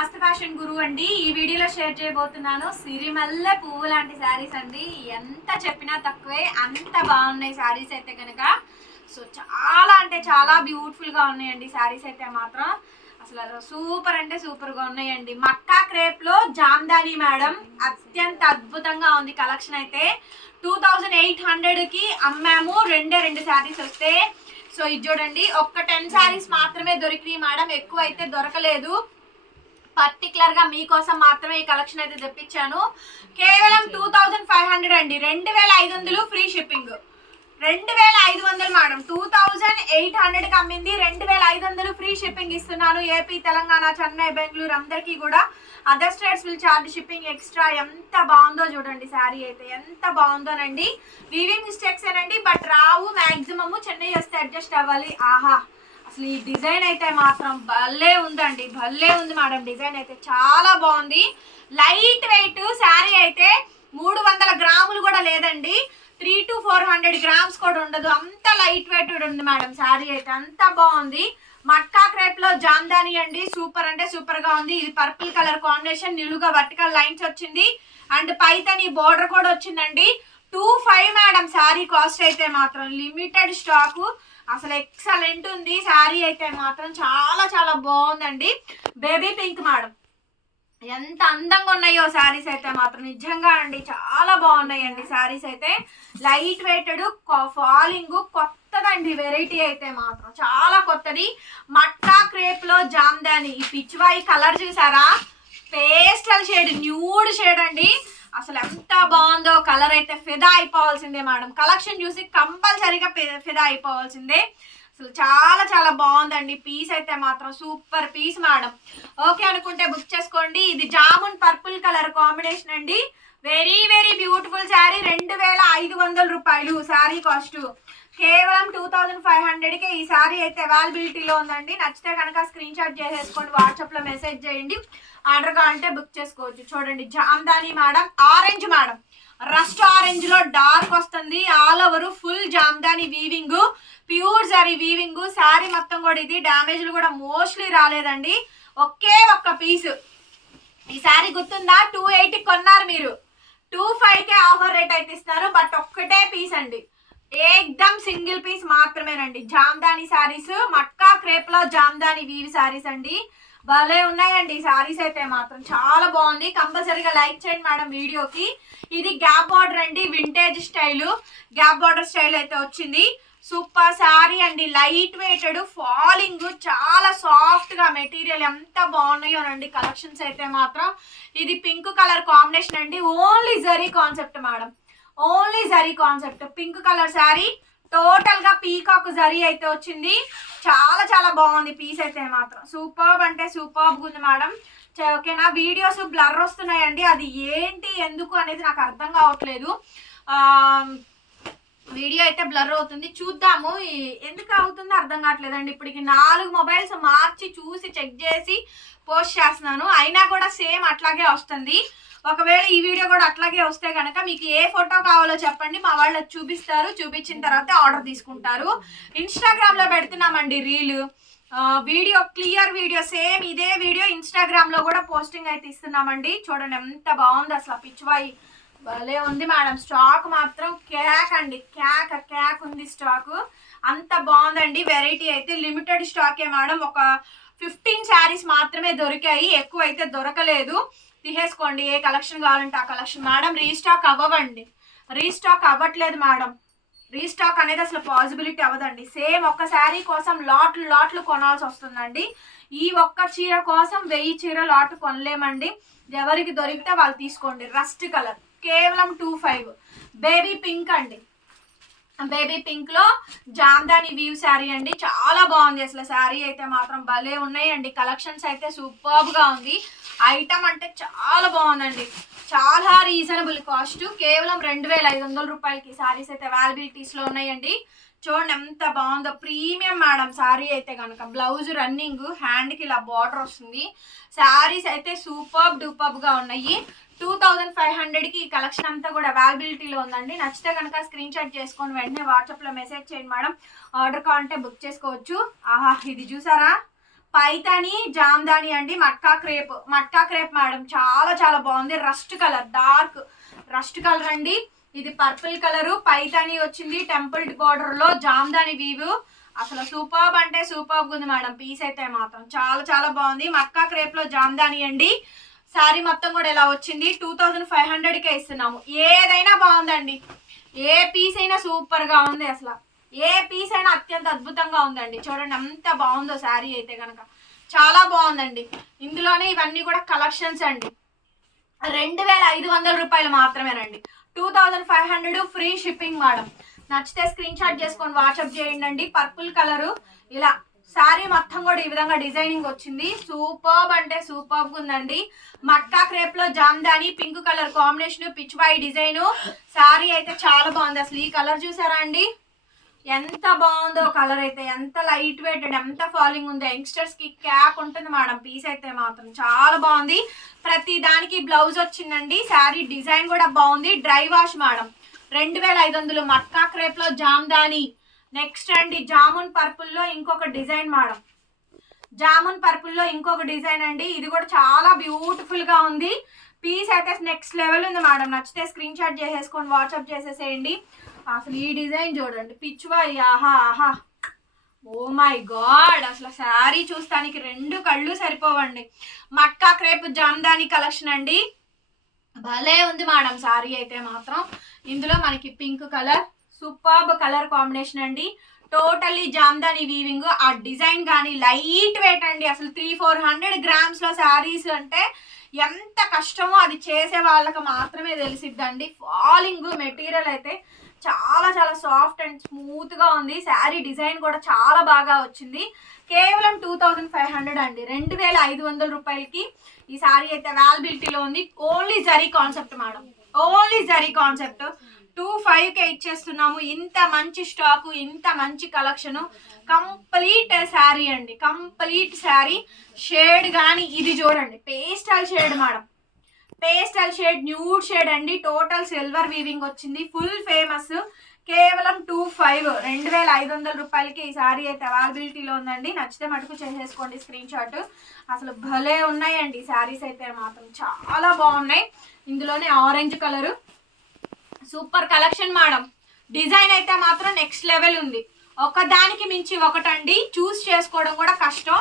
First fashion గురు అండి. ఈ వీడియోలో షేర్ చేయబోతున్నాను. సిరిమల్లె పువ్వు లాంటి శారీస్ అండి. ఎంత చెప్పినా తక్కువే అంత బాగున్నాయి శారీస్ అయితే కనుక సో చాలా అంటే చాలా బ్యూటిఫుల్గా ఉన్నాయండి శారీస్ అయితే మాత్రం. అసలు సూపర్ అంటే సూపర్గా ఉన్నాయండి. మక్కా క్రేప్లో జామ్దాని మేడం. అత్యంత అద్భుతంగా ఉంది కలెక్షన్ అయితే. టూ థౌజండ్ ఎయిట్ హండ్రెడ్కి అమ్మాము. రెండే రెండు శారీస్ వస్తే. సో ఇది చూడండి. ఒక్క టెన్ శారీస్ మాత్రమే దొరికినాయి మేడం. ఎక్కువ అయితే దొరకలేదు. పర్టికులర్గా మీకోసం మాత్రమే ఈ కలెక్షన్ అయితే తెప్పించాను. కేవలం టూ థౌజండ్ ఫైవ్ హండ్రెడ్ అండి. రెండు వేల ఐదు వందలు ఫ్రీ షిప్పింగ్ రెండు వేల ఐదు వందలు మేడం టూ థౌజండ్ ఎయిట్ హండ్రెడ్కి అమ్మింది. రెండు వేల ఐదు వందలు ఫ్రీ షిప్పింగ్ ఇస్తున్నాను. ఏపీ తెలంగాణ చెన్నై బెంగళూరు అందరికీ కూడా. Other states will charge shipping extra ఎంత బాగుందో చూడండి శారీ అయితే. ఎంత బాగుందోనండి. వీవింగ్ మిస్టేక్స్ ఏనండి బట్ రావు మాక్సిమము చెన్నై వస్తే అడ్జస్ట్ అవ్వాలి. ఆహా. అసలు ఈ డిజైన్ అయితే మాత్రం భలే ఉందండి భలే ఉంది మేడం డిజైన్ అయితే. చాలా బాగుంది. లైట్ వెయిట్ శారీ అయితే మూడు వందల గ్రాములు కూడా లేదండి. Three to four hundred grams కూడా ఉండదు. అంత లైట్ వెయిట్ ఉంది మేడం శారీ అయితే. అంత బాగుంది. మట్కా క్రేప్లో జామ్దాని అండి. సూపర్ అంటే సూపర్గా ఉంది. ఇది పర్పుల్ కలర్ కాంబినేషన్ నిలుగా వర్టికల్ లైన్స్ వచ్చింది. అండ్ పైతని బోర్డర్ కూడా వచ్చిందండి. Two five madam sari cost అయితే మాత్రం లిమిటెడ్ స్టాక్. అసలు ఎక్సలెంట్ ఉంది శారీ అయితే మాత్రం చాలా చాలా బాగుందండి. Baby pink madam. ఎంత అందంగా ఉన్నాయో శారీస్ అయితే మాత్రం నిజంగా అండి చాలా బాగున్నాయండి శారీస్ అయితే. లైట్ వెయిటెడ్ ఫాలింగ్ కొత్తదండి వెరైటీ అయితే మాత్రం. చాలా కొత్తది. మట్టా క్రేప్లో జామ్దాని. ఈ పిచ్చివాయి కలర్ చూసారా? పేస్టల్ షేడ్ న్యూడ్ షేడ్ అండి. అసలు ఎంత బాగుందో కలర్ అయితే ఫిదా అయిపోవాల్సిందే మేడం. కలెక్షన్ చూసి కంపల్సరీగా ఫిదా అయిపోవాల్సిందే. అసలు చాలా చాలా బాగుందండి. పీస్ అయితే మాత్రం సూపర్ పీస్ మేడం. ఓకే అనుకుంటే బుక్ చేసుకోండి. ఇది జామున్ పర్పుల్ కలర్ కాంబినేషన్ అండి. వెరీ వెరీ బ్యూటిఫుల్ శారీ రెండు వేల ఐదు వందల రూపాయలు శారీ కాస్ట్ కేవలం టూ థౌజండ్ ఫైవ్ హండ్రెడ్కే ఈ శారీ అయితే అవైలబిలిటీలో ఉందండి. నచ్చితే కనుక స్క్రీన్ షాట్ చేసేసుకోండి. వాట్సాప్లో మెసేజ్ చేయండి. ఆర్డర్ కావాలంటే బుక్ చేసుకోవచ్చు. చూడండి. Jamdani madam orange madam. Rust ఆరెంజ్లో dark వస్తుంది. All over full Jamdani weaving pure zari weaving sari మొత్తం కూడా ఇది. డ్యామేజ్లు కూడా మోస్ట్లీ రాలేదండి. ఒకే ఒక్క పీస్ ఈ శారీ గుర్తుందా? టూ ఎయిటీ కొన్నారు మీరు. Two five K offer rate అయితే ఇస్తున్నారు బట్ ఒక్కటే పీస్ అండి. ఏకదమ్ సింగిల్ పీస్ మాత్రమేనండి. జామ్దాని శారీస్ మట్కా క్రేప్లో జామ్దాని వీవి శారీస్ అండి. భలే ఉన్నాయండి ఈ శారీస్ అయితే మాత్రం. చాలా బాగుంది. కంపల్సరీగా లైక్ చేయండి మేడం వీడియోకి. ఇది గ్యాప్ బార్డర్ అండి vintage style gap border style అయితే వచ్చింది. సూపర్ శారీ అండి. లైట్ వెయిటెడ్ ఫాలింగ్ చాలా సాఫ్ట్గా మెటీరియల్ ఎంత బాగున్నాయో అండి కలెక్షన్స్ అయితే మాత్రం ఇది పింక్ కలర్ కాంబినేషన్ అండి. Only zari concept madam. Only zari concept. Pink colour sari. టోటల్గా పీకాక్ జరీ అయితే వచ్చింది. చాలా చాలా బాగుంది పీస్ అయితే మాత్రం. సూపర్బ్ అంటే సూపర్బ్ ఉంది మేడం. ఓకేనా? వీడియోస్ బ్లర్ వస్తున్నాయండి. అది ఏంటి ఎందుకు అనేది నాకు అర్థం కావట్లేదు. ఆ, వీడియో అయితే బ్లర్ అవుతుంది. చూద్దాము. ఎందుకు అవుతుందో అర్థం కావట్లేదండి. ఇప్పటికి నాలుగు మొబైల్స్ మార్చి చూసి చెక్ చేసి పోస్ట్ చేస్తున్నాను. అయినా కూడా సేమ్ అట్లాగే వస్తుంది. ఒకవేళ ఈ వీడియో కూడా అట్లాగే వస్తే కనుక మీకు ఏ ఫోటో కావాలో చెప్పండి. మా వాళ్ళు చూపిస్తారు. చూపించిన తర్వాత ఆర్డర్ తీసుకుంటారు. ఇన్స్టాగ్రామ్లో పెడుతున్నామండి reel. Video clear video same ఇదే వీడియో ఇన్స్టాగ్రామ్లో కూడా పోస్టింగ్ అయితే ఇస్తున్నామండి. చూడండి ఎంత బాగుంది అసలు పిచ్చివాయి. భలే ఉంది మేడం. స్టాక్ మాత్రం క్యాక్ అండి. క్యాక్ క్యాక్ ఉంది స్టాక్. అంత బాగుందండి. వెరైటీ అయితే లిమిటెడ్ స్టాకే మేడం. ఒక ఫిఫ్టీన్ శారీస్ మాత్రమే దొరికాయి. ఎక్కువ అయితే దొరకలేదు. తీసేసుకోండి. ఏ కలెక్షన్ కావాలంటే ఆ కలెక్షన్. మేడం రీస్టాక్ అవ్వండి రీస్టాక్ అవ్వట్లేదు మేడం. రీస్టాక్ అనేది అసలు పాసిబిలిటీ అవ్వదండి. సేమ్ ఒక్క శారీ కోసం లాట్లు లాట్లు కొనాల్సి వస్తుందండి. ఈ ఒక్క చీర కోసం వెయ్యి చీర లాట్ కొనలేమండి. ఎవరికి దొరికితే వాళ్ళు తీసుకోండి. Rust colour. కేవలం టూ ఫైవ్. బేబీ పింక్ అండి. బేబీ పింక్లో జామ్దాని వ్యూ శారీ అండి. చాలా బాగుంది అసలు శారీ అయితే మాత్రం భలే ఉన్నాయండి. కలెక్షన్స్ అయితే సూపర్బ్గా ఉంది. ఐటమ్ అంటే చాలా బాగుందండి. చాలా రీజనబుల్ కాస్ట్. కేవలం రెండు వేల ఐదు వందల రూపాయలకి శారీస్ అయితే అవైలబిలిటీస్లో ఉన్నాయండి. చూడండి ఎంత బాగుందో. ప్రీమియం మేడం శారీ అయితే కనుక బ్లౌజ్ రన్నింగ్ హ్యాండ్కి ఇలా బార్డర్ వస్తుంది. శారీస్ అయితే సూపర్ డూపర్గా ఉన్నాయి. టూ థౌజండ్ ఫైవ్ హండ్రెడ్కి ఈ కలెక్షన్ అంతా కూడా అవైలబిలిటీలో ఉందండి. నచ్చితే కనుక స్క్రీన్ షాట్ చేసుకొని వెంటనే వాట్సాప్లో మెసేజ్ చేయండి మేడం. ఆర్డర్ కావాలంటే బుక్ చేసుకోవచ్చు. ఆహా ఇది చూసారా? పైతాని జామ్దాని అండి matka crepe. Matka crepe madam చాలా చాలా బాగుంది. Rust colour dark rust colour అండి. ఇది పర్పుల్ కలర్ పైతాని వచ్చింది టెంపుల్ బార్డర్లో జామ్దాని వీవు. అసలు సూపర్బ్ అంటే సూపర్బ్ ఉంది మేడం పీస్ అయితే మాత్రం. చాలా చాలా బాగుంది. మక్కా క్రేప్లో జామ్దాని అండి. శారీ మొత్తం కూడా ఇలా వచ్చింది. టూ థౌజండ్ ఫైవ్ హండ్రెడ్కే ఇస్తున్నాము. ఏదైనా బాగుందండి. ఏ పీస్ అయినా సూపర్గా ఉంది అసలు. ఏ పీస్ అయినా అత్యంత అద్భుతంగా ఉందండి. చూడండి అంత బాగుందో శారీ అయితే కనుక చాలా బాగుందండి. ఇందులోనే ఇవన్నీ కూడా కలెక్షన్స్ అండి. రెండు వేల ఐదు వందల రూపాయలు మాత్రమేనండి. Two thousand five hundred free shipping madam. నచ్చితే స్క్రీన్ షాట్ చేసుకొని వాట్సాప్ చేయండి అండి. Purple colour. ఇలా శారీ మొత్తం కూడా ఈ విధంగా డిజైనింగ్ వచ్చింది. సూపర్బ్ అంటే సూపర్బ్ ఉందండి. Matka క్రేప్లో Jamdani pink colour combination Pichwai design. Sari అయితే చాలా బాగుంది. అసలు ఈ కలర్ చూసారా అండి? ఎంత బాగుందో కలర్ అయితే ఎంత లైట్ వెయిట్ ఎంత ఫాలింగ్ ఉందో. యంగ్స్టర్స్కి క్యాప్ ఉంటుంది మేడం పీస్ అయితే మాత్రం చాలా బాగుంది. ప్రతి దానికి బ్లౌజ్ వచ్చిందండి శారీ డిజైన్ కూడా బాగుంది. డ్రై వాష్ మేడం రెండు వేల ఐదు వందలు మట్కా క్రేప్లో జామ్దాని. నెక్స్ట్ అండి జామున్ పర్పుల్లో ఇంకొక డిజైన్ మేడం జామున్ పర్పుల్లో ఇంకొక డిజైన్ అండి ఇది కూడా చాలా బ్యూటిఫుల్గా ఉంది. పీస్ అయితే నెక్స్ట్ లెవెల్ ఉంది మేడం నచ్చితే స్క్రీన్ షాట్ చేసేసుకొని వాట్సాప్ చేసేసేయండి. అసలు ఈ డిజైన్ చూడండి. పిచ్చువా ఆహా ఆహా. ఓ మై గాడ్ అసలు శారీ చూస్తానికి రెండు కళ్ళు సరిపోవండి. మట్కా క్రేప్ జామ్దాని కలెక్షన్ అండి. భలే ఉంది మేడం శారీ అయితే మాత్రం. ఇందులో మనకి pink colour superb colour combination అండి. టోటల్లీ జామ్దాని వీవింగ్ ఆ డిజైన్ కానీ లైట్ వెయిట్ అండి. అసలు త్రీ ఫోర్ హండ్రెడ్ గ్రామ్స్లో శారీస్ అంటే ఎంత కష్టమో అది చేసే వాళ్ళకి మాత్రమే తెలిసిద్దండి. ఫాలింగ్ మెటీరియల్ అయితే చాలా చాలా సాఫ్ట్ అండ్ స్మూత్గా ఉంది. శారీ డిజైన్ కూడా చాలా బాగా వచ్చింది. కేవలం టూ థౌజండ్ ఫైవ్ హండ్రెడ్ అండి. రెండు వేల ఐదు వందల రూపాయలకి ఈ శారీ అయితే అవైలబిలిటీలో ఉంది. Only zari concept madam only zari concept two five K ఇచ్చేస్తున్నాము. ఇంత మంచి స్టాక్ ఇంత మంచి కలెక్షన్ కంప్లీట్ శారీ అండి. కంప్లీట్ శారీ షేడ్ కానీ ఇది చూడండి. Pastel shade madam pastel shade nude shade అండి. టోటల్ సిల్వర్ వీవింగ్ వచ్చింది. Full famous. కేవలం టూ ఫైవ్ రెండు వేల ఐదు వందల రూపాయలకి ఈ సారీ అయితే అవైలబిలిటీలో ఉందండి. నచ్చితే మటుకు చేసేసుకోండి స్క్రీన్ షాట్ అసలు భలే ఉన్నాయండి. శారీస్ అయితే మాత్రం చాలా బాగున్నాయి. ఇందులోనే orange colour super collection madam. Design అయితే మాత్రం నెక్స్ట్ లెవెల్ ఉంది. ఒకదానికి మించి ఒకటండి. చూస్ చేసుకోవడం కూడా కష్టం.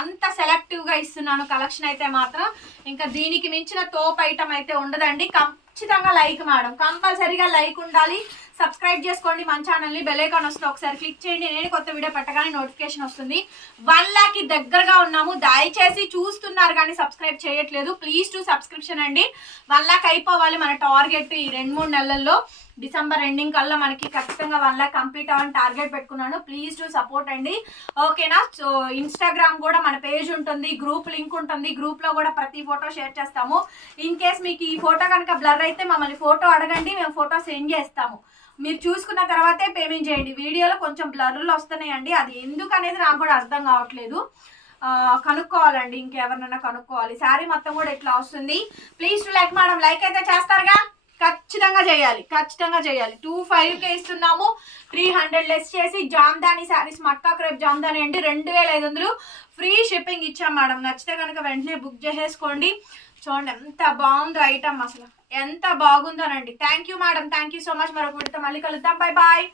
అంత సెలెక్టివ్గా ఇస్తున్నాను. కలెక్షన్ అయితే మాత్రం ఇంకా దీనికి మించిన తోప్ ఐటమ్ అయితే ఉండదండి. ఖచ్చితంగా లైక్ మేడం. కంపల్సరీగా లైక్ ఉండాలి. సబ్స్క్రైబ్ చేసుకోండి మన ఛానల్ని. బెలైకాన్ వస్తుంది ఒకసారి క్లిక్ చేయండి. నేను కొత్త వీడియో పెట్టగానే నోటిఫికేషన్ వస్తుంది. వన్కి దగ్గరగా ఉన్నాము. దయచేసి చూస్తున్నారు కానీ సబ్స్క్రైబ్ చేయట్లేదు. ప్లీజ్ టు సబ్స్క్రిప్షన్ అండి. వన్ లాక్ అయిపోవాలి మన టార్గెట్ ఈ రెండు మూడు నెలల్లో. డిసెంబర్ ఎండింగ్ కల్లా మనకి ఖచ్చితంగా వన్ లాక్ కంప్లీట్ అవ్వని టార్గెట్ పెట్టుకున్నాను. ప్లీజ్ టు సపోర్ట్ అండి. ఓకేనా? సో ఇన్స్టాగ్రామ్ కూడా మన పేజ్ ఉంటుంది గ్రూప్ లింక్ ఉంటుంది. గ్రూప్లో కూడా ప్రతి ఫోటో షేర్ చేస్తాము. ఇన్ కేస్ మీకు ఈ ఫోటో కనుక బ్లర్ అయితే మమ్మల్ని ఫోటో అడగండి మేము ఫోటో సెండ్ చేస్తాము. మీరు చూసుకున్న తర్వాతే పేమెంట్ చేయండి. వీడియోలో కొంచెం బ్లర్లు వస్తున్నాయండి. అది ఎందుకు అనేది నాకు కూడా అర్థం కావట్లేదు. కనుక్కోవాలండి. ఇంకెవరినైనా కనుక్కోవాలి. శారీ మొత్తం కూడా ఇట్లా వస్తుంది. Please to like madam like అయితే చేస్తారుగా? ఖచ్చితంగా చేయాలి ఖచ్చితంగా చేయాలి. టూ ఫైవ్ కే ఇస్తున్నాము. త్రీ హండ్రెడ్ లెస్ చేసి జామ్దాని శారీస్ మక్కా క్రేప్ జామ్దాని అండి రెండు వేల ఐదు వందలు ఫ్రీ షిప్పింగ్ ఇచ్చాం మేడం. నచ్చితే కనుక వెంటనే బుక్ చేసేసుకోండి. చూడండి ఎంత బాగుందో ఐటమ్ అసలు. ఎంత బాగుందోనండి thank you madam thank you so much మరొక వీడితో మళ్ళీ కలుద్దాం. Bye bye